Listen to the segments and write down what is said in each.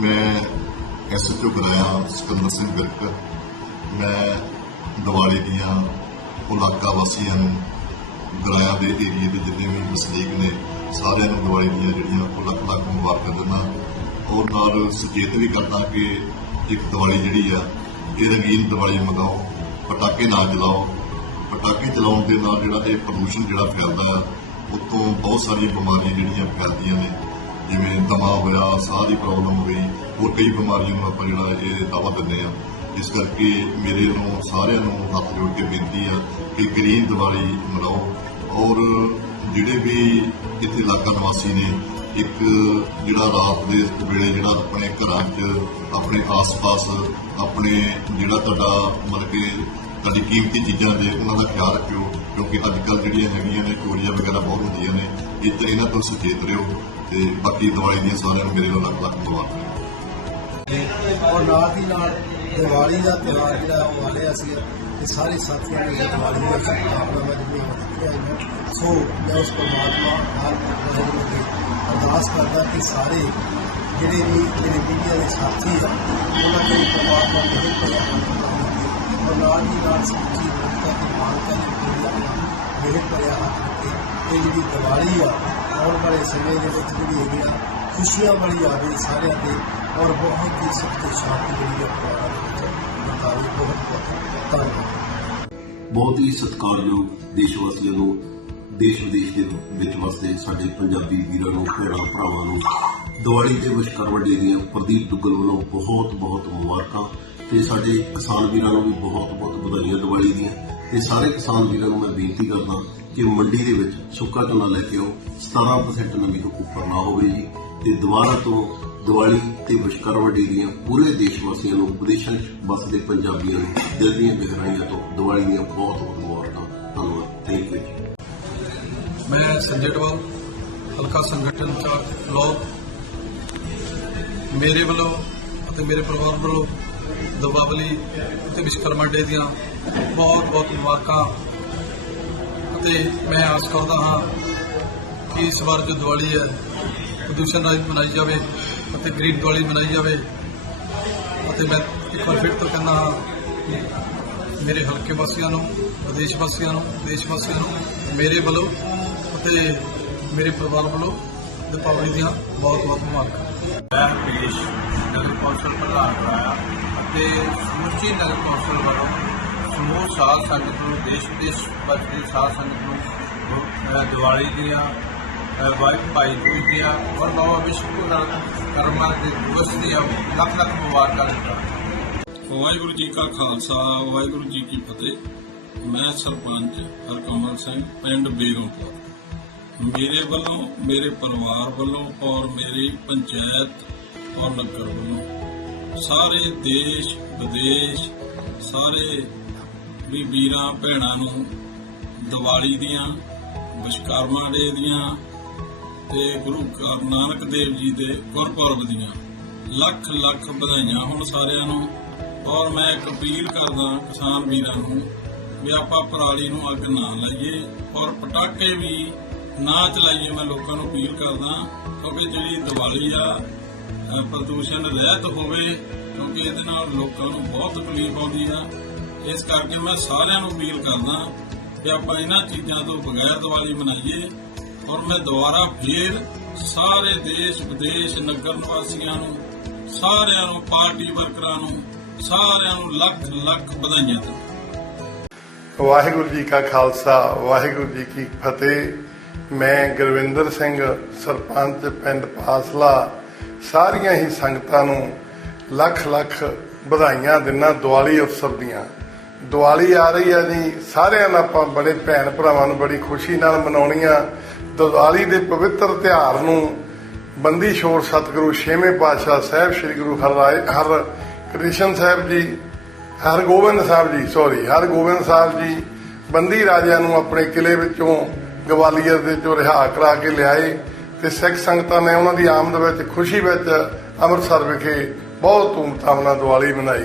ਮੈਂ ਐਸਐਚਓ ਕਰਾਇਆ ਸਿਕੰਦਰ ਸਿੰਘ ਵਿਰਕ। ਮੈਂ ਦੀਵਾਲੀ ਦੀਆਂ ਇਲਾਕਾ ਵਾਸੀਆਂ ਨੂੰ ਗਰਾਇਆ ਦੇ ਏਰੀਏ ਦੇ ਜਿੰਨੇ ਵੀ ਵਸਨੀਕ ਨੇ, ਸਾਰਿਆਂ ਨੂੰ ਦਿਵਾਲੀ ਦੀਆਂ ਜਿਹੜੀਆਂ ਉਹ ਲੱਖ ਲੱਖ ਮੁਬਾਰਕਾਂ ਦਿੰਦਾ। ਔਰ ਨਾਲ ਸੁਚੇਤ ਵੀ ਕਰਦਾ ਕਿ ਇੱਕ ਦਿਵਾਲੀ ਜਿਹੜੀ ਆ, ਇਹ ਰੰਗੀਨ ਦਿਵਾਲੀ ਮਨਾਓ ਪਟਾਕੇ ਨਾ ਜਲਾਓ ਪਟਾਕੇ ਚਲਾਉਣ ਦੇ ਨਾਲ ਜਿਹੜਾ ਇਹ ਪ੍ਰਦੂਸ਼ਣ ਜਿਹੜਾ ਫੈਲਦਾ ਆ, ਉਤੋਂ ਬਹੁਤ ਸਾਰੀਆਂ ਬਿਮਾਰੀਆਂ ਜਿਹੜੀਆਂ ਫੈਲਦੀਆਂ ਨੇ। ਜਿਵੇਂ ਦਮਾ ਹੋਇਆ ਸਾਹ ਦੀ ਪ੍ਰੋਬਲਮ ਹੋ ਗਈ। ਹੋਰ ਕਈ ਬਿਮਾਰੀਆਂ ਨੂੰ ਆਪਾਂ ਜਿਹੜਾ ਇਹ ਦਾਵਾ ਦਿੰਦੇ ਆ ਇਸ ਕਰਕੇ ਮੇਰੇ ਨੂੰ, ਸਾਰਿਆਂ ਨੂੰ ਹੱਥ ਜੋੜ ਕੇ ਬੇਨਤੀ ਆ ਕਿ ਗ੍ਰੀਨ ਦੀਵਾਲੀ ਮਨਾਓ। ਔਰ ਜਿਹੜੇ ਵੀ ਇੱਥੇ ਇਲਾਕਾ ਨਿਵਾਸੀ ਨੇ, ਇੱਕ ਜਿਹੜਾ ਰਾਤ ਦੇ ਵੇਲੇ ਜਿਹੜਾ ਆਪਣੇ ਘਰਾਂ 'ਚ, ਆਪਣੇ ਆਸ-ਪਾਸ, ਆਪਣੇ ਜਿਹੜਾ ਤੁਹਾਡਾ ਮਤਲਬ ਕਿ ਤੁਹਾਡੀ ਕੀਮਤੀ ਚੀਜ਼ਾਂ ਦੇ ਉਹਨਾਂ ਦਾ ਖਿਆਲ ਰੱਖਿਓ। ਕਿਉਂਕਿ ਅੱਜ ਕੱਲ ਜਿਹੜੀਆਂ ਹੈਗੀਆਂ ਨੇ, ਚੋਰੀਆਂ ਵਗੈਰਾ ਬਹੁਤ ਹੁੰਦੀਆਂ ਨੇ। ਇਹ ਤਾਂ ਇਹਨਾਂ ਤੋਂ ਸੁਚੇਤ ਰਹੋ। ਤੇ ਬਾਕੀ ਦੀਵਾਲੀ ਦੀਆਂ ਸਾਰਿਆਂ ਨੂੰ ਮੇਰੇ ਵੱਲੋਂ ਲੱਖ ਲੱਖ ਮੁਬਾਰਕਾਂ ਔਰ ਨਾਲ ਦੀ ਨਾਲ ਦੀਵਾਲੀ ਦਾ ਤਿਉਹਾਰ ਜਿਹੜਾ ਉਹ ਆ ਰਿਹਾ ਸੀ, ਤੇ ਸਾਰੇ ਸਾਥੀਆਂ ਨੇ ਦੀਵਾਲੀ ਦੀਆਂ ਸ਼ੁਭਕਾਮਨਾਵਾਂ ਜਿਹੜੀਆਂ ਦਿੱਤੀਆਂ ਨੇ ਸੋ ਮੈਂ ਉਸ ਪਰਮਾਤਮਾ ਨਾਲ ਵਾਹਿਗੁਰੂ ਅੱਗੇ ਅਰਦਾਸ ਕਰਦਾ ਕਿ ਸਾਰੇ ਜਿਹੜੇ ਵੀ ਮੇਰੇ ਮੀਡੀਆ ਦੇ ਸਾਥੀ ਆ, ਉਹਨਾਂ ਦੇ ਪਰਮਾਤਮਾ ਮਿਹਰ ਕਰੇ। ਔਰ ਨਾਲ ਦੀ ਨਾਲ ਸੱਚੀ ਮਨਤਾ ਤੇ ਮਾਨਤਾ ਦੀ ਪੂਰੀ ਆਪਣਾ ਮਿਹਰ ਕਰਿਆ ਹੱਥ ਰੱਖੇ ਇਹ ਜਿਹੜੀ ਦੀਵਾਲੀ ਆ ਆਉਣ ਵਾਲੇ ਸਮੇਂ ਦੇ ਵਿੱਚ ਜਿਹੜੀ ਹੈਗੀ ਆ, ਖੁਸ਼ੀਆਂ ਵਾਲੀ ਆਵੇ ਸਾਰਿਆਂ ਤੇ ਔਰ ਬਹੁਤ ਹੀ ਸੁਖ ਤੇ ਸ਼ਾਂਤੀ ਜਿਹੜੀ ਆ ਪਰਿਵਾਰਾਂ ਦੇ ਵਿੱਚ ਬਤਾਵੇ ਬਹੁਤ ਬਹੁਤ ਧੰਨਵਾਦ। ਬਹੁਤ ਹੀ ਸਤਿਕਾਰਯੋਗ ਦੇਸ਼ ਵਾਸੀਆਂ ਨੂੰ, ਦੇਸ਼ ਵਿਦੇਸ਼ ਦੇ ਵਿੱਚ ਵਸਦੇ ਸਾਡੇ ਪੰਜਾਬੀ ਵੀਰਾਂ ਨੂੰ, ਭੈਣਾਂ, ਭਰਾਵਾਂ ਨੂੰ, ਦੀਵਾਲੀ ਦੇ ਵਿਸ਼ਕਰਵੜੇ ਦੀਆਂ ਪ੍ਰਦੀਪ ਦੁੱਗਲ ਵੱਲੋਂ ਬਹੁਤ ਬਹੁਤ ਮੁਬਾਰਕਾਂ ਤੇ ਸਾਡੇ ਕਿਸਾਨ ਵੀਰਾਂ ਨੂੰ ਵੀ ਬਹੁਤ ਬਹੁਤ ਵਧਾਈਆਂ ਦੀਵਾਲੀ ਦੀਆਂ। ਤੇ ਸਾਰੇ ਕਿਸਾਨ ਵੀਰਾਂ ਨੂੰ ਮੈਂ ਬੇਨਤੀ ਕਰਦਾ ਕਿ ਮੰਡੀ ਦੇ ਵਿੱਚ ਸੁੱਕਾ ਝੋਨਾ ਲੈ ਕੇ ਆਓ। 17% ਨਮੀ ਤੋਂ ਉੱਪਰ ਨਾ ਹੋਵੇ ਜੀ। ਤੇ ਦੁਬਾਰਾ ਤੋਂ ਦੀਵਾਲੀ ਤੇ ਵਿਸ਼ਕਰਵੜੇ ਦੀਆਂ ਪੂਰੇ ਦੇਸ਼ ਵਾਸੀਆਂ ਨੂੰ, ਵਿਦੇਸ਼ਾਂ 'ਚ ਵਸਦੇ ਪੰਜਾਬੀਆਂ ਨੂੰ ਦਿਲ ਦੀਆਂ ਗਹਿਰਾਈਆਂ ਤੋਂ ਦੀਵਾਲੀ ਦੀਆਂ ਬਹੁਤ ਬਹੁਤ ਮੁਬਾਰਕਾਂ। ਧੰਨਵਾਦ। ਥੈਂਕ ਯੂ ਮੈਂ ਸੰਜੇ ਡਵਾਲ ਹਲਕਾ ਸੰਗਠਨ ਚਾਰਜ ਫਲੋਰ ਮੇਰੇ ਵੱਲੋਂ ਅਤੇ ਮੇਰੇ ਪਰਿਵਾਰ ਵੱਲੋਂ ਦੀਪਾਵਲੀ ਤੇ ਵਿਸ਼ਕਰਮਾ ਡੇ ਦੀਆਂ ਬਹੁਤ ਬਹੁਤ ਮੁਬਾਰਕਾਂ। ਅਤੇ ਮੈਂ ਆਸ ਕਰਦਾ ਹਾਂ ਕਿ ਇਸ ਵਾਰ ਜੋ ਦੀਵਾਲੀ ਹੈ, ਪ੍ਰਦੂਸ਼ਣ ਰਾਹਿਤ ਮਨਾਈ ਜਾਵੇ ਅਤੇ ਗ੍ਰੀਨ ਦੀਵਾਲੀ ਮਨਾਈ ਜਾਵੇ। ਅਤੇ ਮੈਂ ਇੱਕ ਵਾਰ ਫਿਰ ਤੋਂ ਕਹਿੰਦਾ ਹਾਂ ਮੇਰੇ ਹਲਕੇ ਵਾਸੀਆਂ ਨੂੰ ਵਿਦੇਸ਼ ਵਾਸੀਆਂ ਨੂੰ, ਦੇਸ਼ ਵਾਸੀਆਂ ਨੂੰ, ਮੇਰੇ ਵੱਲੋਂ ਅਤੇ ਮੇਰੇ ਪਰਿਵਾਰ ਵੱਲੋਂ ਦੀਪਾਵਲੀ ਦੀਆਂ ਬਹੁਤ ਬਹੁਤ ਮੁਬਾਰਕਾਂ। ਮੈਂ ਪੇਸ਼ ਨਗਰ ਕੌਂਸਲ ਪ੍ਰਧਾਨ ਬਣਾਇਆ ਅਤੇ ਸਮੁੱਚੀ ਨਗਰ ਕੌਂਸਲ ਵੱਲੋਂ ਸਮੂਹ ਸਾਧ ਸੰਗਤ ਨੂੰ ਦੇਸ਼ ਵਿਦੇਸ਼ ਵਸਦੀ ਸਾਧ ਸੰਗਤ ਨੂੰ ਦੀਵਾਲੀ ਦੀਆਂ ਅਹ, ਵਾਹਿ ਭਾਈ ਦੂਜ ਦੀਆਂ ਔਰ ਨਵਾਂ ਵਿਸ਼ਵ ਕਰਮਾਂ ਦੇ ਦਿਵਸ ਦੀਆਂ ਲੱਖ ਲੱਖ ਮੁਬਾਰਕਾਂ ਦਿੰਦਾ ਵਾਹਿਗੁਰੂ ਜੀ ਕਾ ਖਾਲਸਾ ਵਾਹਿਗੁਰੂ ਜੀ ਕੀ ਫਤਿਹ। ਮੈਂ ਸਰਪੰਚ ਹਰਕਮਲ ਸਿੰਘ ਪਿੰਡ ਬੇਗਮਪੁਰ ਮੇਰੇ ਵੱਲੋਂ ਮੇਰੇ ਪਰਿਵਾਰ ਵੱਲੋਂ ਔਰ ਮੇਰੀ ਪੰਚਾਇਤ ਔਰ ਨਗਰ ਵੱਲੋਂ ਸਾਰੇ ਦੇਸ਼ ਵਿਦੇਸ਼ ਸਾਰੇ ਵੀ ਵੀਰਾਂ ਭੈਣਾਂ ਨੂੰ ਦੀਵਾਲੀ ਦੀਆਂ ਵਿਸ਼ਕਰਮਾ ਡੇ ਦੀਆਂ ਤੇ ਗੁਰੂ ਨਾਨਕ ਦੇਵ ਜੀ ਦੇ ਗੁਰਪੁਰਬ ਦੀਆਂ। ਲੱਖ ਲੱਖ ਵਧਾਈਆਂ ਹੋਣ ਸਾਰਿਆਂ ਨੂੰ ਔਰ ਮੈਂ ਇੱਕ ਅਪੀਲ ਕਰਦਾ ਕਿਸਾਨ ਵੀਰਾਂ ਨੂੰ ਵੀ ਆਪਾਂ ਪਰਾਲੀ ਨੂੰ ਅੱਗ ਨਾ ਲਾਈਏ ਔਰ ਪਟਾਕੇ ਵੀ ਨਾ ਚਲਾਈਏ। ਮੈਂ ਲੋਕਾਂ ਨੂੰ ਅਪੀਲ ਕਰਦਾ ਕਿਉਂਕਿ ਜਿਹੜੀ ਦੀਵਾਲੀ ਆ ਪ੍ਰਦੂਸ਼ਣ ਰਹਿਤ ਹੋਵੇ, ਕਿਉਂਕਿ ਇਹਦੇ ਨਾਲ ਲੋਕਾਂ ਨੂੰ ਬਹੁਤ ਤਕਲੀਫ ਆਉਂਦੀ ਆ। ਇਸ ਕਰਕੇ ਮੈਂ ਸਾਰਿਆਂ ਨੂੰ ਅਪੀਲ ਕਰਦਾ ਕਿ ਆਪਾਂ ਇਹਨਾਂ ਚੀਜ਼ਾਂ ਤੋਂ ਬਗੈਰ ਦੀਵਾਲੀ ਮਨਾਈਏ ਔਰ ਮੈਂ ਦੁਬਾਰਾ ਫੇਰ ਸਾਰੇ ਦੇਸ਼, ਵਿਦੇਸ਼, ਨਗਰ ਨਿਵਾਸੀਆਂ ਨੂੰ, ਸਾਰਿਆਂ ਨੂੰ, ਪਾਰਟੀ ਵਰਕਰਾਂ ਨੂੰ, ਸਾਰਿਆਂ ਨੂੰ ਲੱਖ ਲੱਖ ਵਧਾਈਆਂ ਦਿੰਦਾ ਵਾਹਿਗੁਰੂ ਜੀ ਕਾ ਖਾਲਸਾ, ਵਾਹਿਗੁਰੂ ਜੀ ਕੀ ਫਤਿਹ। ਮੈਂ ਗੁਰਵਿੰਦਰ ਸਿੰਘ, ਸਰਪੰਚ ਪਿੰਡ ਪਾਸਲਾ ਸਾਰੀਆਂ ਹੀ ਸੰਗਤਾਂ ਨੂੰ ਲੱਖ ਲੱਖ ਵਧਾਈਆਂ ਦਿਨਾਂ ਦੀਵਾਲੀ ਉਤਸਵ ਦੀਆਂ। ਦੀਵਾਲੀ ਆ ਰਹੀ ਹੈ ਜੀ, ਸਾਰਿਆਂ ਨੂੰ ਆਪਾਂ ਬੜੇ ਭੈਣ ਭਰਾਵਾਂ ਨੂੰ ਬੜੀ ਖੁਸ਼ੀ ਨਾਲ ਮਨਾਉਣੀ ਆ। ਦੀਵਾਲੀ ਦੇ ਪਵਿੱਤਰ ਤਿਉਹਾਰ ਨੂੰ ਬੰਦੀ ਛੋੜ ਸਤਿਗੁਰੂ ਛੇਵੇਂ ਪਾਤਸ਼ਾਹ ਸਾਹਿਬ ਸ੍ਰੀ ਗੁਰੂ ਹਰਿ ਹਰ ਕ੍ਰਿਸ਼ਨ ਸਾਹਿਬ ਜੀ, ਹਰਗੋਬਿੰਦ ਸਾਹਿਬ ਜੀ ਸੌਰੀ ਹਰਗੋਬਿੰਦ ਸਾਹਿਬ ਜੀ ਬੰਦੀ ਰਾਜਿਆਂ ਨੂੰ ਆਪਣੇ ਕਿਲੇ ਵਿੱਚੋਂ ਗਵਾਲੀਅਰ ਦੇ ਚੋਂ ਰਿਹਾ ਕਰਾ ਕੇ ਲਿਆਏ। ਤੇ ਸਿੱਖ ਸੰਗਤਾਂ ਨੇ ਉਹਨਾਂ ਦੀ ਆਮਦ ਵਿੱਚ, ਖੁਸ਼ੀ ਵਿੱਚ ਅੰਮ੍ਰਿਤਸਰ ਵਿਖੇ ਬਹੁਤ ਧੂਮਧਾਮ ਨਾਲ ਦੀਵਾਲੀ ਮਨਾਈ।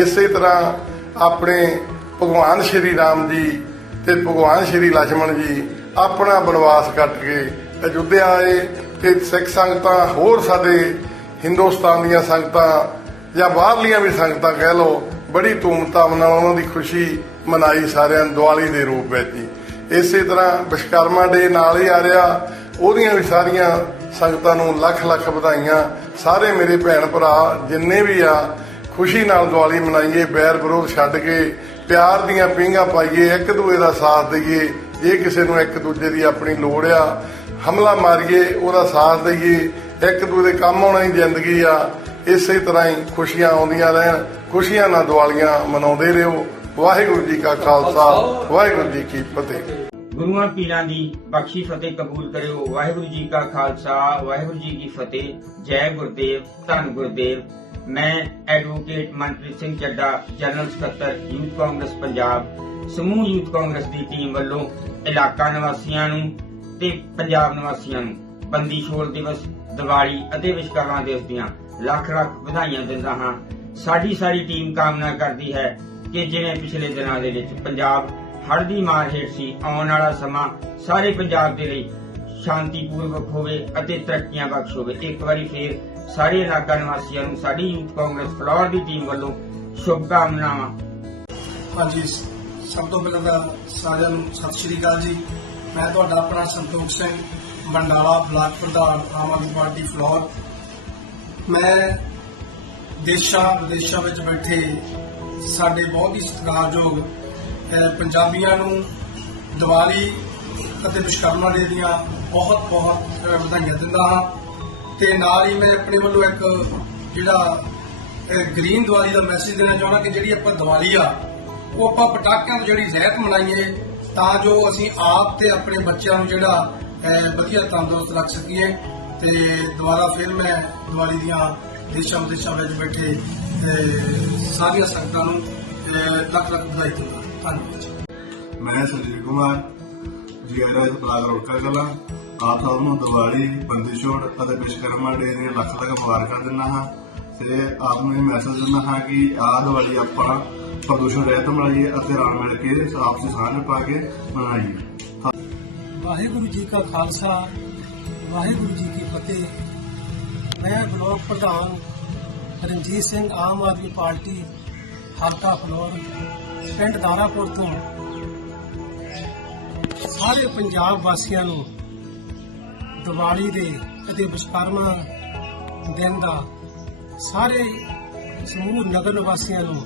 ਇਸੇ ਤਰ੍ਹਾਂ ਆਪਣੇ ਭਗਵਾਨ ਸ਼੍ਰੀ ਰਾਮ ਜੀ ਤੇ ਭਗਵਾਨ ਸ਼੍ਰੀ ਲక్ష్మణ ਜੀ ਆਪਣਾ ਬਨਵਾਸ ਕੱਟ ਕੇ ਅਯੁੱਧਿਆ ਆਏ ਤੇ ਸਿੱਖ ਸੰਗਤਾਂ, ਹੋਰ ਸਾਡੇ ਹਿੰਦੁਸਤਾਨ ਦੀਆਂ ਸੰਗਤਾਂ ਜਾਂ ਬਾਹਰਲੀਆਂ ਵੀ ਸੰਗਤਾਂ ਕਹਿ ਲਓ, ਬੜੀ ਧੂਮਧਾਮ ਨਾਲ ਉਹਨਾਂ ਦੀ ਖੁਸ਼ੀ ਮਨਾਈ ਸਾਰਿਆਂ ਦੀਵਾਲੀ ਦੇ ਰੂਪ ਵਿੱਚ ਜੀ ਇਸੇ ਤਰ੍ਹਾਂ ਵਿਸ਼ਕਰਮਾ ਡੇ ਨਾਲ ਹੀ ਆ ਰਿਹਾ। ਉਹਦੀਆਂ ਵੀ ਸਾਰੀਆਂ ਸੰਗਤਾਂ ਨੂੰ ਲੱਖ ਲੱਖ ਵਧਾਈਆਂ। ਸਾਰੇ ਮੇਰੇ ਭੈਣ ਭਰਾ ਜਿੰਨੇ ਵੀ ਆ, ਖੁਸ਼ੀ ਨਾਲ ਦੀਵਾਲੀ ਮਨਾਈਏ, ਬੈਰ ਵਿਰੋਧ ਛੱਡ ਕੇ, ਪਿਆਰ ਦੀਆਂ ਪੀਂਘਾਂ ਪਾਈਏ, ਇੱਕ ਦੂਜੇ ਦਾ ਸਾਥ ਦਈਏ। ਜੇ ਕਿਸੇ ਨੂੰ ਇੱਕ ਦੂਜੇ ਦੀ ਆਪਣੀ ਲੋੜ ਆ, ਹਮਲਾ ਮਾਰੀਏ, ਉਹਦਾ ਸਾਥ ਦਈਏ। ਇੱਕ ਦੂਜੇ ਦੇ ਕੰਮ ਆਉਣਾ ਹੀ ਜ਼ਿੰਦਗੀ ਆ। ਇਸੇ ਤਰ੍ਹਾਂ ਹੀ ਖੁਸ਼ੀਆਂ ਆਉਂਦੀਆਂ ਰਹਿਣ, ਖੁਸ਼ੀਆਂ ਨਾਲ ਦੀਵਾਲੀਆਂ ਮਨਾਉਂਦੇ ਰਹੋ। ਵਾਹਿਗੁਰੂ ਜੀ ਕਾ ਖਾਲਸਾ, ਵਾਹਿਗੁਰੂ ਜੀ ਕੀ ਫਤਿਹ। ਗੁਰੂਆਂ ਪੀਰਾਂ ਦੀ ਬਖਸ਼ੀ ਫਤਿਹ ਕਬੂਲ ਕਰਿਓ। ਵਾਹਿਗੁਰੂ ਜੀ ਕਾ ਖਾਲਸਾ, ਵਾਹਿਗੁਰੂ ਜੀ ਕੀ ਫਤਿਹ। ਜੈ ਗੁਰਦੇਵ, ਧੰਨ ਗੁਰਦੇਵ। ਮੈਂ ਐਡਵੋਕੇਟ ਮਨਪ੍ਰੀਤ ਸਿੰਘ ਚੱਡਾ, ਜਨਰਲ ਸਕੱਤਰ, ਯੂਥ ਕਾਂਗਰਸ ਪੰਜਾਬ। ਸਮੂਹ ਯੂਥ ਕਾਂਗਰਸ ਦੀ ਟੀਮ ਵੱਲੋਂ ਇਲਾਕਾ ਨਿਵਾਸੀਆਂ ਨੂੰ ਤੇ ਪੰਜਾਬ ਨਿਵਾਸੀਆਂ ਨੂੰ ਬੰਦੀ ਛੋੜ ਦਿਵਸ, ਦੀਵਾਲੀ ਅਤੇ ਵਿਸ਼ਵਕਰਮਾ ਦਿਵਸ ਦੀਆਂ ਲੱਖ ਲੱਖ ਵਧਾਈਆਂ ਦਿੰਦਾ ਹਾਂ। ਸਾਡੀ ਸਾਰੀ ਟੀਮ ਕਾਮਨਾ ਕਰਦੀ ਹੈ ਕਿ ਜਿਵੇਂ ਪਿਛਲੇ ਦਿਨਾਂ ਦੇ ਵਿੱਚ ਪੰਜਾਬ ਹੜ੍ਹ ਦੀ ਮਾਰ ਹੇਠ ਸੀ, ਆਉਣ ਵਾਲਾ ਸਮਾਂ ਸਾਰੇ ਪੰਜਾਬ ਦੇ ਲਈ ਸ਼ਾਂਤੀਪੂਰਵਕ ਹੋਵੇ ਅਤੇ ਤਰੱਕੀਆਂ ਬਖਸ਼ ਹੋਵੇ। ਇੱਕ ਵਾਰੀ ਫੇਰ ਸਾਰੇ ਇਲਾਕਾ ਨਿਵਾਸੀਆਂ ਨੂੰ ਸਾਡੀ ਯੂਥ ਕਾਂਗਰਸ ਫਲੋਰ ਦੀ ਟੀਮ ਵੱਲੋਂ ਸ਼ੁਭਕਾਮਨਾਵਾਂ। ਹਾਂਜੀ, ਸਭ ਤੋਂ ਪਹਿਲਾਂ ਤਾਂ ਸਾਰਿਆਂ ਨੂੰ ਸਤਿ ਸ਼੍ਰੀ ਅਕਾਲ ਜੀ। ਮੈਂ ਤੁਹਾਡਾ ਆਪਣਾ ਸੰਤੋਖ ਸਿੰਘ, ਮੰਡਾਲਾ ਬਲਾਕ ਪ੍ਰਧਾਨ ਆਮ ਆਦਮੀ ਪਾਰਟੀ ਫਲੋਰ। ਮੈਂ ਦੇਸ਼ਾਂ ਵਿਦੇਸ਼ਾਂ ਵਿੱਚ ਬੈਠੇ ਸਾਡੇ ਬਹੁਤ ਹੀ ਸਤਿਕਾਰਯੋਗ ਪੰਜਾਬੀਆਂ ਨੂੰ ਦੀਵਾਲੀ ਅਤੇ ਵਿਸ਼ਵਕਰਮਾ ਡੇ ਦੀਆਂ ਬਹੁਤ ਬਹੁਤ ਵਧਾਈਆਂ ਦਿੰਦਾ ਹਾਂ। ਤੇ ਨਾਲ ਹੀ ਮੈਂ ਆਪਣੇ ਵੱਲੋਂ ਇੱਕ ਜਿਹੜਾ ਗ੍ਰੀਨ ਦੀਵਾਲੀ ਦਾ ਮੈਸੇਜ ਦੇਣਾ ਚਾਹੁੰਦਾ ਕਿ ਜਿਹੜੀ ਆਪਾਂ ਦੀਵਾਲੀ ਆ ਉਹ ਆਪਾਂ ਪਟਾਕਿਆਂ ਤੋਂ ਜਿਹੜੀ ਰਹਿਤ ਮਨਾਈਏ ਤਾਂ ਜੋ ਅਸੀਂ ਆਪ ਤੇ ਆਪਣੇ ਬੱਚਿਆਂ ਨੂੰ ਜਿਹੜਾ ਵਧੀਆ ਤੰਦਰੁਸਤ ਰੱਖ ਸਕੀਏ। ਤੇ ਦੁਬਾਰਾ ਫਿਰ ਮੈਂ ਦੀਵਾਲੀ ਦੀਆਂ ਦੇਸ਼ਾਂ ਵਿਦੇਸ਼ਾਂ ਵਿੱਚ ਬੈਠੇ ਸਾਰੀਆਂ ਸੰਗਤਾਂ ਨੂੰ ਅਹ, ਲੱਖ ਲੱਖ ਵਧਾਈ ਦਿੰਦਾ ਧੰਨਵਾਦ। ਮੈਂ ਸੰਜੀਵ ਕੁਮਾਰ, ਜੀਆਰਐਸ ਬਲਾਕ ਰੋਕਾ ਕਲਾਂ, ਆਪ ਸਭ ਨੂੰ ਦੀਵਾਲੀ, ਬੰਦੀ ਅਤੇ ਵਿਸ਼ਵਕਰਮਾ ਡੇ ਦੀਆਂ ਲੱਖ ਲੱਖ ਮੁਬਾਰਕਾਂ ਦਿੰਦਾ ਹਾਂ ਤੇ ਆਪ ਨੂੰ ਇਹ ਮੈਸੇਜ ਦਿੰਦਾ ਹਾਂ ਕਿ ਆਹ ਦੀਵਾਲੀ ਆਪਾਂ ਪ੍ਰਦੂਸ਼ਣ ਰਹਿਤ ਮਨਾਈਏ ਅਤੇ ਰਲ ਮਿਲ ਕੇ ਆਪਸੀ ਸਾਂਝ ਪਾ ਕੇ ਮਨਾਈਏ। ਵਾਹਿਗੁਰੂ ਜੀ ਕਾ ਖਾਲਸਾ, ਵਾਹਿਗੁਰੂ ਜੀ ਕੀ ਫਤਿਹ। ਮੈਂ ਬਲਾਕ ਪ੍ਰਧਾਨ ਰਣਜੀਤ ਸਿੰਘ, ਆਮ ਆਦਮੀ ਪਾਰਟੀ ਹਲਕਾ ਫਲੋਰ ਪਿੰਡ ਦਾਰਾਪੁਰ ਤੋਂ ਸਾਰੇ ਪੰਜਾਬ ਵਾਸੀਆਂ ਨੂੰ ਦੀਵਾਲੀ ਦੇ ਅਤੇ ਵਿਸ਼ਕਰਮਾ ਦਿਨ ਦਾ ਸਾਰੇ ਸਮੂਹ ਨਗਰ ਨਿਵਾਸੀਆਂ ਨੂੰ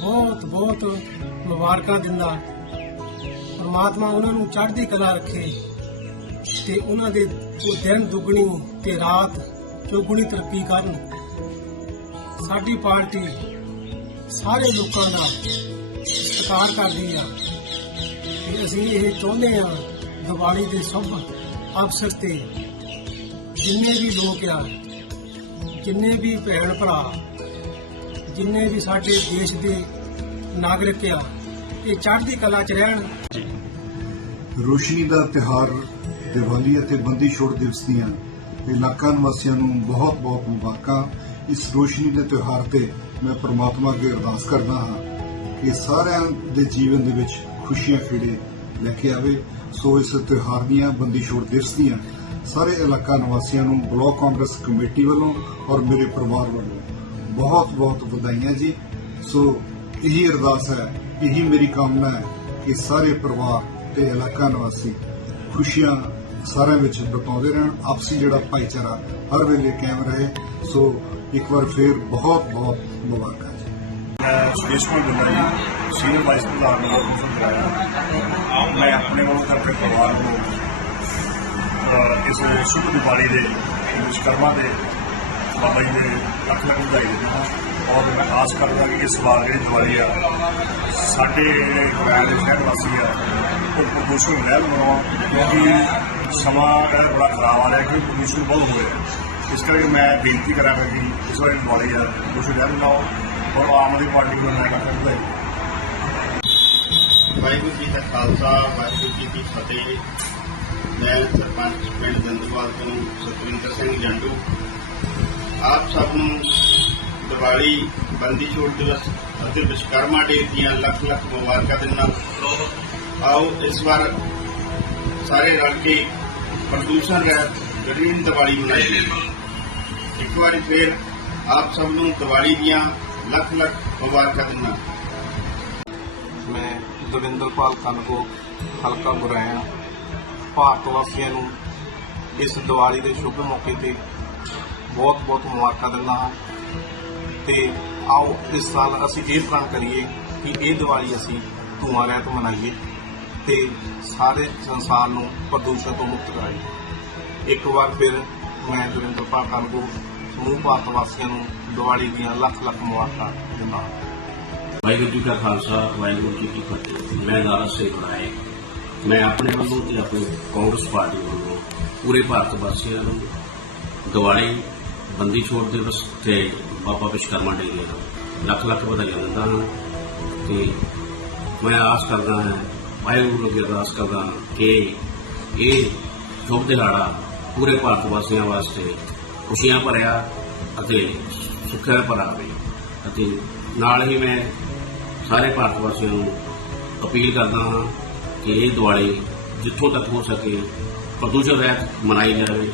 ਬਹੁਤ ਬਹੁਤ ਮੁਬਾਰਕਾਂ ਦਿੰਦਾ। ਪਰਮਾਤਮਾ ਉਹਨਾਂ ਨੂੰ ਚੜ੍ਹਦੀ ਕਲਾ ਰੱਖੇ ਤੇ ਉਹਨਾਂ ਦੇ ਉਹ ਦਿਨ ਦੁੱਗਣੀ ਤੇ ਰਾਤ ਚੌਗੁਣੀ ਤਰੱਕੀ ਕਰਨ। ਸਾਡੀ ਪਾਰਟੀ ਸਾਰੇ ਲੋਕਾਂ ਦਾ ਸਤਿਕਾਰ ਕਰਦੀ ਆ ਤੇ ਅਸੀਂ ਇਹ ਚਾਹੁੰਦੇ ਆ ਦੀਵਾਲੀ ਦੇ ਸਭ ਅਵਸਰ ਤੇ ਜਿੰਨੇ ਵੀ ਲੋਕ ਆ, ਜਿੰਨੇ ਵੀ ਭੈਣ ਭਰਾ, ਜਿੰਨੇ ਵੀ ਸਾਡੇ ਦੇਸ਼ ਦੇ ਨਾਗਰਿਕ ਆ, ਇਹ ਚੜ੍ਹਦੀ ਕਲਾ 'ਚ ਰਹਿਣ। ਰੋਸ਼ਨੀ ਦਾ ਤਿਹਾਰ ਦੀਵਾਲੀ ਅਤੇ ਬੰਦੀ ਛੋੜ ਦਿਵਸ ਦੀਆਂ ਇਲਾਕਾ ਨਿਵਾਸੀਆਂ ਨੂੰ ਬਹੁਤ-ਬਹੁਤ ਮੁਬਾਰਕਾਂ। ਇਸ ਰੋਸ਼ਨੀ ਦੇ ਤਿਉਹਾਰ ਤੇ ਮੈਂ ਪ੍ਰਮਾਤਮਾ ਅੱਗੇ ਅਰਦਾਸ ਕਰਦਾ ਹਾਂ ਕਿ ਸਾਰਿਆਂ ਦੇ ਜੀਵਨ ਦੇ ਵਿੱਚ ਖੁਸ਼ੀਆਂ ਖੇੜੇ ਲੈ ਕੇ ਆਵੇ। ਸੋ ਇਸ ਤਿਉਹਾਰ ਦੀਆਂ ਬੰਦੀ ਛੋੜ ਦਿਵਸ ਦੀਆਂ ਸਾਰੇ ਇਲਾਕਾ ਨਿਵਾਸੀਆਂ ਨੂੰ ਬਲਾਕ ਕਾਂਗਰਸ ਕਮੇਟੀ ਵੱਲੋਂ ਔਰ ਮੇਰੇ ਪਰਿਵਾਰ ਵੱਲੋਂ ਬਹੁਤ-ਬਹੁਤ ਵਧਾਈਆਂ ਜੀ। ਸੋ ਇਹੀ ਅਰਦਾਸ ਹੈ, ਇਹੀ ਮੇਰੀ ਕਾਮਨਾ ਹੈ ਕਿ ਸਾਰੇ ਪਰਿਵਾਰ ਤੇ ਇਲਾਕਾ ਨਿਵਾਸੀ ਖੁਸ਼ੀਆਂ ਸਾਰਿਆਂ ਵਿੱਚ ਬਟਾਉਂਦੇ ਰਹਿਣ, ਆਪਸੀ ਜਿਹੜਾ ਭਾਈਚਾਰਾ ਹਰ ਵੇਲੇ ਕਾਇਮ ਰਹੇ। ਸੋ ਇੱਕ ਵਾਰ ਫੇਰ ਬਹੁਤ ਬਹੁਤ ਮੁਬਾਰਕਾਂ ਜੀ ਮੈਂ ਸੁਰੇਸ਼ ਕੁਮਾਰ ਗੁੰਡਾ ਜੀ ਸੀਨੀਅਰ ਵਾਈਸ ਪ੍ਰਧਾਨ ਬਲਾਕ ਕੌਂਸਲ ਕਰਾਇਆ ਮੈਂ ਆਪਣੇ ਵੱਲੋਂ ਤੇ ਆਪਣੇ ਪਰਿਵਾਰ ਨੂੰ ਅਹ, ਇਸ ਸ਼ੁਭ ਦੀਵਾਲੀ ਦੇ ਵਿਸ਼ਕਰਮਾ ਦੇ ਬਾਬਾ ਜੀ ਦੇ ਲੱਖ ਲੱਖ ਵਧਾਈ ਦਿੰਦਾ ਹਾਂ ਔਰ ਮੈਂ ਆਸ ਕਰਦਾ ਕਿ ਇਸ ਵਾਰ ਜਿਹੜੀ ਦੀਵਾਲੀ ਆ ਸਾਡੇ ਜਿਹੜੇ ਮੈਂ ਦੇ ਸ਼ਹਿਰ ਵਾਸੀ ਆ ਉਹ ਪ੍ਰਦੂਸ਼ਣ ਰਹਿਤ ਮਨਾਉਣ ਕਿਉਂਕਿ ਸਮਾਂ ਜਿਹੜਾ ਬੜਾ ਖਰਾਬ ਆ ਰਿਹਾ ਕਿ ਪ੍ਰਦੂਸ਼ਣ ਬਹੁਤ ਹੋ ਰਿਹਾ ਇਸ ਕਰਕੇ ਮੈਂ ਬੇਨਤੀ ਕਰਾਂਗਾ ਕਿ ਇਸ ਬਾਰੇ ਦੀਵਾਲੀ ਆ ਪ੍ਰਦੂਸ਼ਣ ਰਹਿਤ ਔਰ ਆਮ ਆਦਮੀ ਪਾਰਟੀ ਨੂੰ ਮੈਂ ਕਹਿੰਦਾ ਵਧਾਈ ਵਾਹਿਗੁਰੂ ਜੀ ਦਾ ਖਾਲਸਾ, ਵਾਹਿਗੁਰੂ ਜੀ ਕੀ ਫਤਿਹ। ਮੈਂ ਸਰਪੰਚ ਪਿੰਡ ਦੰਦਵਾਲ ਤੋਂ ਸੁਖਵਿੰਦਰ ਸਿੰਘ ਜੰਡੂ। ਆਪ ਸਭ ਨੂੰ ਦੀਵਾਲੀ, ਬੰਦੀ ਛੋੜ ਦਿਵਸ ਅਤੇ ਵਿਸ਼ਕਰਮਾ ਡੇ ਦੀਆਂ ਲੱਖ ਲੱਖ ਮੁਬਾਰਕਾਂ ਦੇ ਨਾਲ ਆਓ ਇਸ ਵਾਰ ਸਾਰੇ ਰਲ ਕੇ ਪ੍ਰਦੂਸ਼ਣ ਰਹਿਤ ਗ੍ਰੀਨ ਦੀਵਾਲੀ ਮਨਾਈਏ। ਇੱਕ ਵਾਰੀ ਫੇਰ ਆਪ ਸਭ ਨੂੰ ਦੀਵਾਲੀ ਦੀਆਂ ਲੱਖ ਲੱਖ ਮੁਬਾਰਕਾਂ ਦਿੰਦਾ। ਮੈਂ ਦਵਿੰਦਰਪਾਲ ਕਨਕੋ, ਹਲਕਾ ਬੁਰਾਇਆ ਭਾਰਤ ਵਾਸੀਆਂ ਨੂੰ ਇਸ ਦੀਵਾਲੀ ਦੇ ਸ਼ੁਭ ਮੌਕੇ ਤੇ ਬਹੁਤ ਬਹੁਤ ਮੁਬਾਰਕਾਂ ਦਿੰਦਾ ਹਾਂ। ਤੇ ਆਓ ਇਸ ਸਾਲ ਅਸੀਂ ਇਹ ਪ੍ਰਣ ਕਰੀਏ ਕਿ ਇਹ ਦੀਵਾਲੀ ਅਸੀਂ ਧੂਆਂ ਰਹਿਤ ਮਨਾਈਏ ਤੇ ਸਾਰੇ ਸੰਸਾਰ ਨੂੰ ਪ੍ਰਦੂਸ਼ਣ ਤੋਂ ਮੁਕਤ ਕਰਾਈਏ। ਇੱਕ ਵਾਰ ਫਿਰ ਮੈਂ ਦਵਿੰਦਰਪਾਲ ਕਨਕੋ ਸਮੂਹ ਭਾਰਤ ਵਾਸੀਆਂ ਨੂੰ ਦੀਵਾਲੀ ਦੀਆਂ ਲੱਖ ਲੱਖ ਮੁਬਾਰਕਾਂ ਦਿੰਦਾ ਵਾਹਿਗੁਰੂ ਜੀ ਕਾ ਖਾਲਸਾ, ਵਾਹਿਗੁਰੂ ਜੀ ਕੀ ਫਤਿਹ। ਮੈਂ ਦਾਰਾ ਸਿੰਘ ਰਾਏ। ਮੈਂ ਆਪਣੇ ਵੱਲੋਂ ਤੇ ਆਪਣੀ ਕਾਂਗਰਸ ਪਾਰਟੀ ਵੱਲੋਂ ਪੂਰੇ ਭਾਰਤ ਵਾਸੀਆਂ ਨੂੰ ਦੀਵਾਲੀ ਬੰਦੀ ਛੋੜ ਦਿਵਸ ਤੇ ਬਾਬਾ ਵਿਸ਼ਕਰਮਾ ਡੇ ਦੀਆਂ ਲੱਖ ਲੱਖ ਵਧਾਈਆਂ ਦਿੰਦਾ ਹਾਂ ਤੇ ਮੈਂ ਆਸ ਕਰਦਾ ਹਾਂ, ਵਾਹਿਗੁਰੂ ਨੂੰ ਅੱਗੇ ਅਰਦਾਸ ਕਰਦਾ ਹਾਂ ਕਿ ਇਹ ਸ਼ੁਭ ਦਿਹਾੜਾ ਪੂਰੇ ਭਾਰਤ ਵਾਸੀਆਂ ਵਾਸਤੇ ਖੁਸ਼ੀਆਂ ਭਰਿਆ ਅਤੇ ਸੁੱਖਾਂ ਭਰਾ ਹੋਵੇ ਅਤੇ ਨਾਲ ਹੀ ਮੈਂ ਸਾਰੇ ਭਾਰਤ ਵਾਸੀਆਂ ਨੂੰ ਅਪੀਲ ਕਰਦਾ ਹਾਂ ਕਿ ਇਹ ਦੀਵਾਲੀ ਜਿੱਥੋਂ ਤੱਕ ਹੋ ਸਕੇ ਪ੍ਰਦੂਸ਼ਣ ਰਹਿਤ ਮਨਾਈ ਜਾਵੇ।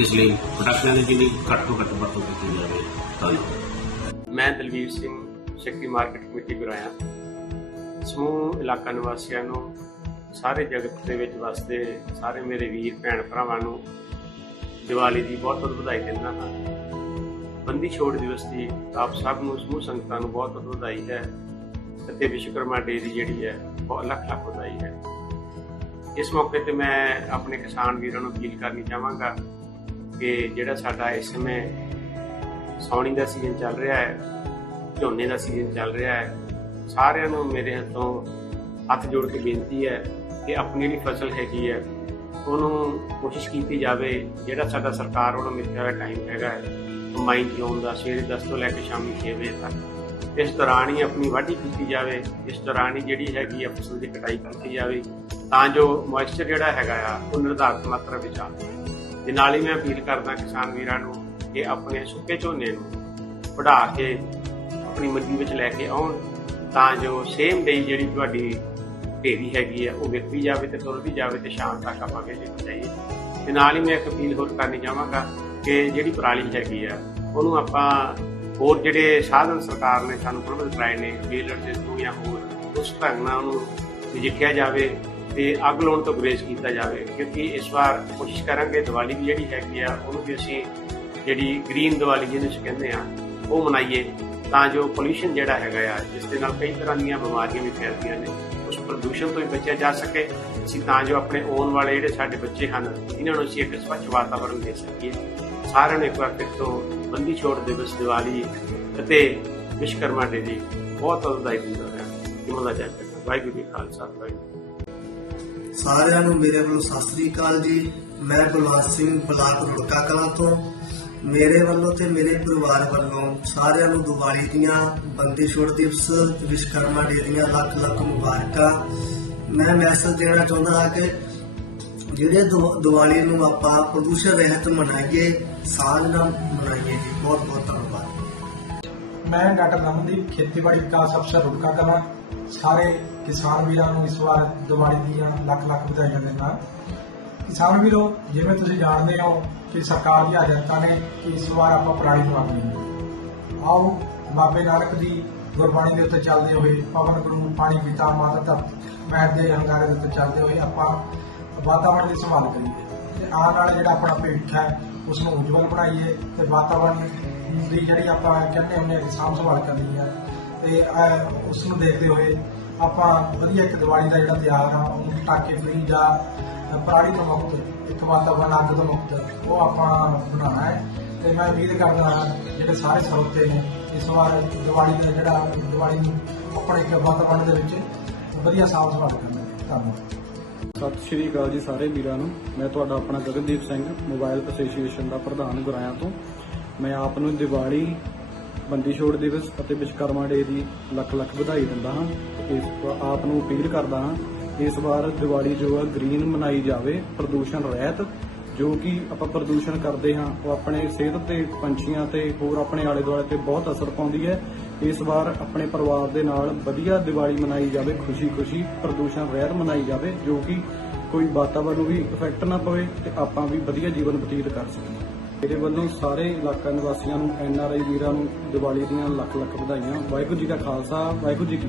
ਇਸ ਲਈ ਪਟਾਕਿਆਂ ਦੀ ਜਿੰਨੀ ਘੱਟ ਤੋਂ ਘੱਟ ਵਰਤੋਂ ਕੀਤੀ ਜਾਵੇ ਧੰਨਵਾਦ ਮੈਂ ਦਲਵੀਰ ਸਿੰਘ, ਸ਼ਕਤੀ ਮਾਰਕੀਟ ਕਮੇਟੀ ਗੁਰਾਇਆ ਸਮੂਹ ਇਲਾਕਾ ਨਿਵਾਸੀਆਂ ਨੂੰ, ਸਾਰੇ ਜਗਤ ਦੇ ਵਿੱਚ ਵਸਦੇ ਸਾਰੇ ਮੇਰੇ ਵੀਰ, ਭੈਣ ਭਰਾਵਾਂ ਨੂੰ ਦੀਵਾਲੀ ਦੀ ਬਹੁਤ ਬਹੁਤ ਵਧਾਈ ਦਿੰਦਾ ਹਾਂ। ਬੰਦੀ ਛੋੜ ਦਿਵਸ ਦੀ ਆਪ ਸਭ ਨੂੰ ਸਮੂਹ ਸੰਗਤਾਂ ਨੂੰ ਬਹੁਤ ਬਹੁਤ ਵਧਾਈ ਹੈ ਅਤੇ ਵਿਸ਼ਵਕਰਮਾ ਡੇ ਦੀ ਜਿਹੜੀ ਹੈ, ਬਹੁਤ ਲੱਖ ਲੱਖ ਵਧਾਈ ਹੈ। ਇਸ ਮੌਕੇ ਤੇ ਮੈਂ ਆਪਣੇ ਕਿਸਾਨ ਵੀਰਾਂ ਨੂੰ ਅਪੀਲ ਕਰਨੀ ਚਾਹਾਂਗਾ ਕਿ ਜਿਹੜਾ ਸਾਡਾ ਇਸ ਸਮੇਂ ਸੌਣੀ ਦਾ ਸੀਜ਼ਨ ਚੱਲ ਰਿਹਾ ਹੈ, ਝੋਨੇ ਦਾ ਸੀਜ਼ਨ ਚੱਲ ਰਿਹਾ ਹੈ, ਸਾਰਿਆਂ ਨੂੰ ਮੇਰੇ ਹੱਥੋਂ ਹੱਥ ਜੋੜ ਕੇ ਬੇਨਤੀ ਹੈ ਕਿ ਆਪਣੀ ਜਿਹੜੀ ਫਸਲ ਹੈਗੀ ਹੈ ਉਹਨੂੰ ਕੋਸ਼ਿਸ਼ ਕੀਤੀ ਜਾਵੇ, ਜਿਹੜਾ ਸਾਡਾ ਸਰਕਾਰ ਵੱਲੋਂ ਮਿੱਥਿਆ ਹੋਇਆ ਟਾਈਮ ਹੈਗਾ ਹੈ ਮਾਈਨ ਜੋਨ ਦਾ, ਸਵੇਰੇ 10 ਤੋਂ ਲੈ ਕੇ ਸ਼ਾਮੀ 6 ਵਜੇ ਤੱਕ। ਇਸ ਦੌਰਾਨ ਹੀ ਆਪਣੀ ਵਾਢੀ ਕੀਤੀ ਜਾਵੇ, ਇਸ ਦੌਰਾਨ ਹੀ ਜਿਹੜੀ ਹੈਗੀ ਆ ਫਸਲ ਦੀ ਕਟਾਈ ਕੀਤੀ ਜਾਵੇ, ਤਾਂ ਜੋ ਮੋਇਸਚਰ ਜਿਹੜਾ ਹੈਗਾ ਆ, ਉਹ ਨਿਰਧਾਰਤ ਮਾਤਰਾ ਵਿੱਚ ਆਵੇ ਤੇ ਨਾਲ ਹੀ ਮੈਂ ਅਪੀਲ ਕਰਦਾ ਕਿਸਾਨ ਵੀਰਾਂ ਨੂੰ ਕਿ ਆਪਣੇ ਸੁੱਕੇ ਝੋਨੇ ਨੂੰ ਵਢਾ ਕੇ, ਆਪਣੀ ਮੰਡੀ ਵਿੱਚ ਲੈ ਕੇ ਆਉਣ, ਤਾਂ ਜੋ ਸੇਮ ਡੇ ਜਿਹੜੀ ਤੁਹਾਡੀ ਢੇਰੀ ਹੈਗੀ ਆ, ਉਹ ਵਿਕ ਵੀ ਜਾਵੇ ਤੇ ਤੁਰ ਵੀ ਜਾਵੇ ਤੇ ਸ਼ਾਮ ਤੱਕ ਆਪਾਂ ਵੇਚੇ ਜਾਈਏ। ਤੇ ਨਾਲ ਹੀ ਮੈਂ ਇੱਕ ਅਪੀਲ ਹੋਰ ਕਰਨੀ ਚਾਹਾਂਗਾ ਕਿ ਜਿਹੜੀ ਪਰਾਲੀ ਹੈਗੀ ਆ, ਉਹਨੂੰ ਆਪਾਂ ਹੋਰ ਜਿਹੜੇ ਸਾਧਨ ਸਰਕਾਰ ਨੇ, ਸਾਨੂੰ ਪ੍ਰਬੰਧ ਕਰਾਏ ਨੇ, ਬੇਲਰ ਦੇ ਥਰੂ ਜਾਂ ਹੋਰ, ਉਸ ਢੰਗ ਨਾਲ ਉਹਨੂੰ ਨਜਿੱਠਿਆ ਜਾਵੇ ਤੇ ਅੱਗ ਲਾਉਣ ਤੋਂ ਗੁਰੇਜ਼ ਕੀਤਾ ਜਾਵੇ। ਕਿਉਂਕਿ ਇਸ ਵਾਰ ਕੋਸ਼ਿਸ਼ ਕਰਾਂਗੇ ਦੀਵਾਲੀ ਵੀ ਜਿਹੜੀ ਹੈਗੀ ਆ, ਉਹਨੂੰ ਵੀ ਅਸੀਂ ਜਿਹੜੀ ਗ੍ਰੀਨ ਦੀਵਾਲੀ ਜਿਹਨੂੰ ਅਸੀਂ ਕਹਿੰਦੇ ਆ, ਉਹ ਮਨਾਈਏ। ਤਾਂ ਜੋ ਪੋਲੂਸ਼ਨ ਜਿਹੜਾ ਹੈਗਾ ਆ, ਜਿਸ ਦੇ ਨਾਲ ਕਈ ਤਰ੍ਹਾਂ ਦੀਆਂ ਬਿਮਾਰੀਆਂ ਵੀ ਫੈਲਦੀਆਂ ਨੇ। ਪ੍ਰਦੂਸ਼ਣ ਤੋਂ ਵੀ ਬਚਿਆ ਜਾ ਸਕੇ। ਅਸੀਂ ਤਾਂ ਜੋ ਆਪਣੇ ਆਉਣ ਵਾਲੇ ਜਿਹੜੇ ਸਾਡੇ ਬੱਚੇ ਹਨ, ਇਹਨਾਂ ਨੂੰ ਅਸੀਂ ਇੱਕ ਸਵੱਛ ਵਾਤਾਵਰਣ ਦੇ ਸਕੀਏ। ਸਾਰਿਆਂ ਨੂੰ ਇੱਕ ਵਾਰ ਫਿਰ ਤੋਂ ਬੰਦੀ ਛੋੜ ਦਿਵਸ, ਦੀਵਾਲੀ ਅਤੇ ਵਿਸ਼ਕਰਮਾ ਡੇ ਦੀ ਬਹੁਤ ਬਹੁਤ ਵਧਾਈ ਦਿੰਦਾ ਹਾਂ। ਕਿਉਂ ਵਾਹਿਗੁਰੂ ਜੀ ਖਾਲਸਾ, ਵਾਹਿਗੁਰੂ ਸਾਰਿਆਂ ਨੂੰ ਮੇਰੇ ਵੱਲੋਂ ਸਤਿ ਸ੍ਰੀ ਅਕਾਲ ਜੀ। ਮੈਂ ਬਲਵੰਤ ਸਿੰਘ ਬਲਾਕ ਰੁੜਕਾ ਕਲਾਂ ਤੋਂ। ਮੇਰੇ ਵੱਲੋਂ ਤੇ ਮੇਰੇ ਪਰਿਵਾਰ ਵੱਲੋਂ ਸਾਰਿਆਂ ਨੂੰ ਦੀਵਾਲੀ ਦੀਆਂ ਬੰਦੀ ਛੋੜ ਦਿਵਸ ਵਿਸ਼ਕਰਮਾ ਡੇ ਦੀਆਂ ਲੱਖ ਲੱਖ ਮੁਬਾਰਕਾਂ। ਮੈਂ ਮੈਸੇਜ ਦੇਣਾ ਚਾਹੁੰਦਾ ਹਾਂ ਕਿ ਜਿਹੜੇ ਦੀਵਾਲੀ ਨੂੰ ਆਪਾਂ ਪ੍ਰਦੂਸ਼ਣ ਰਹਿਤ ਮਨਾਈਏ ਸਾਲ ਨਾਲ ਮਨਾਈਏ ਜੀ। ਬਹੁਤ ਬਹੁਤ ਧੰਨਵਾਦ। ਮੈਂ ਡਾਕਟਰ ਰਮਨਦੀਪ ਖੇਤੀਬਾੜੀ ਵਿਕਾਸ ਅਫਸਰ ਰੁੜਕਾ ਕਲਾਂ। ਸਾਰੇ ਕਿਸਾਨ ਵੀਰਾਂ ਨੂੰ ਇਸ ਵਾਰ ਦੀਵਾਲੀ ਦੀਆਂ ਲੱਖ ਲੱਖ ਵਧਾਈਆਂ ਦਿੰਦਾ ਕਿਸਾਨ ਵੀਰੋ ਜਿਵੇਂ ਤੁਸੀਂ ਜਾਣਦੇ ਹੋ ਕਿ ਸਰਕਾਰ ਦੀਆਂ ਹਦਾਇਤਾਂ ਨੇ ਕਿ ਇਸ ਵਾਰ ਆਪਾਂ ਪਰਾਲੀ ਨੂੰ ਅੱਗ ਆਓ ਬਾਬੇ ਨਾਨਕ ਦੀ ਗੁਰਬਾਣੀ ਦੇ ਉੱਤੇ ਚੱਲਦੇ ਹੋਏ ਪਵਨ ਗੁਰੂ ਪਾਣੀ ਪੀਤਾ ਮਾਤਾ ਧਰਤ ਮੈਟ ਦੇ ਹੰਗਾਰੇ ਦੇ ਉੱਤੇ ਚੱਲਦੇ ਹੋਏ ਆਪਾਂ ਵਾਤਾਵਰਣ ਦੀ ਸੰਭਾਲ ਕਰੀਏ। ਤੇ ਆਉਣ ਵਾਲਾ ਜਿਹੜਾ ਆਪਣਾ ਭਵਿੱਖ ਹੈ ਉਸ ਨੂੰ ਉਜਵਲ ਬਣਾਈਏ ਤੇ ਵਾਤਾਵਰਣ ਦੀ ਜਿਹੜੀ ਆਪਾਂ ਕਹਿੰਦੇ ਹੁੰਦੇ ਆ ਸਾਂਭ ਸੰਭਾਲ ਕਰਨੀ ਹੈ ਤੇ ਅਹ, ਉਸ ਨੂੰ ਦੇਖਦੇ ਹੋਏ ਆਪਾਂ ਵਧੀਆ ਇੱਕ ਦੀਵਾਲੀ ਦਾ ਜਿਹੜਾ ਤਿਉਹਾਰ ਆ, ਉਹਨੂੰ ਪਟਾਕੇ ਫਰੀ ਜਾਂ ਪਰਾਲੀ ਤੋਂ ਮੁਕਤ, ਇੱਕ ਵਾਤਾਵਰਨ ਅੱਗ ਤੋਂ ਮੁਕਤ, ਉਹ ਆਪਾਂ ਬਣਾਉਣਾ ਹੈ। ਤੇ ਮੈਂ ਉਮੀਦ ਕਰਦਾ ਹਾਂ ਜਿਹੜੇ ਸਾਰੇ ਸਰੋਤੇ ਨੇ, ਇਸ ਵਾਰ ਦੀਵਾਲੀ ਦਾ ਜਿਹੜਾ ਦੀਵਾਲੀ ਨੂੰ ਆਪਣੇ ਇੱਕ ਵਾਤਾਵਰਣ ਦੇ ਵਿੱਚ ਵਧੀਆ ਸਾਫ਼ ਸੰਭਾਲ ਕਰਨਗੇ। ਧੰਨਵਾਦ। ਸਤਿ ਸ਼੍ਰੀ ਅਕਾਲ ਜੀ ਸਾਰੇ ਵੀਰਾਂ ਨੂੰ। ਮੈਂ ਤੁਹਾਡਾ ਆਪਣਾ ਗਗਨਦੀਪ ਸਿੰਘ ਮੋਬਾਈਲ ਐਸੋਸੀਏਸ਼ਨ ਦਾ ਪ੍ਰਧਾਨ ਗੁਰਾਇਆ ਤੋਂ। ਮੈਂ ਆਪ ਨੂੰ ਦੀਵਾਲੀ ਬੰਦੀ ਛੋੜ ਦਿਵਸ ਅਤੇ ਵਿਸ਼ਕਰਮਾ ਡੇ ਦੀ ਲੱਖ ਲੱਖ ਵਧਾਈ ਦਿੰਦਾ ਹਾਂ ਇਸ ਆਪ ਨੂੰ ਅਪੀਲ ਕਰਦਾ ਹਾਂ, ਇਸ ਵਾਰ ਦੀਵਾਲੀ ਜੋ ਹੈ ਗ੍ਰੀਨ ਮਨਾਈ ਜਾਵੇ, ਪ੍ਰਦੂਸ਼ਣ ਰਹਿਤ, ਜੋ ਕਿ ਆਪਾਂ ਪ੍ਰਦੂਸ਼ਣ ਕਰਦੇ ਹਾਂ, ਉਹ ਆਪਣੇ ਸਿਹਤ ਤੇ, ਪੰਛੀਆਂ ਤੇ, ਹੋਰ ਆਪਣੇ ਆਲੇ ਦੁਆਲੇ ਤੇ ਬਹੁਤ ਅਸਰ ਪਾਉਂਦੀ ਹੈ। ਇਸ ਵਾਰ ਆਪਣੇ ਪਰਿਵਾਰ ਦੇ ਨਾਲ ਵਧੀਆ ਦੀਵਾਲੀ ਮਨਾਈ ਜਾਵੇ, ਖੁਸ਼ੀ-ਖੁਸ਼ੀ ਪ੍ਰਦੂਸ਼ਣ ਰਹਿਤ ਮਨਾਈ ਜਾਵੇ, ਜੋ ਕਿ ਕੋਈ ਵਾਤਾਵਰਨ ਨੂੰ ਵੀ ਇਫੈਕਟ ਨਾ ਪਵੇ ਤੇ ਆਪਾਂ ਵੀ ਵਧੀਆ ਜੀਵਨ ਬਤੀਤ ਕਰ ਸਕੀਏ। ਮੇਰੇ ਵੱਲੋਂ ਸਾਰੇ ਇਲਾਕਾ ਨਿਵਾਸੀਆਂ ਨੂੰ, ਐਨ ਆਰ ਆਈ ਵੀਰਾਂ ਨੂੰ, ਦੀਵਾਲੀ ਦੀਆਂ ਲੱਖ ਲੱਖ ਵਧਾਈਆਂ। ਵਾਹਿਗੁਰੂ ਜੀ ਕਾ ਖਾਲਸਾ, ਵਾਹਿਗੁਰੂ ਜੀ ਕੀ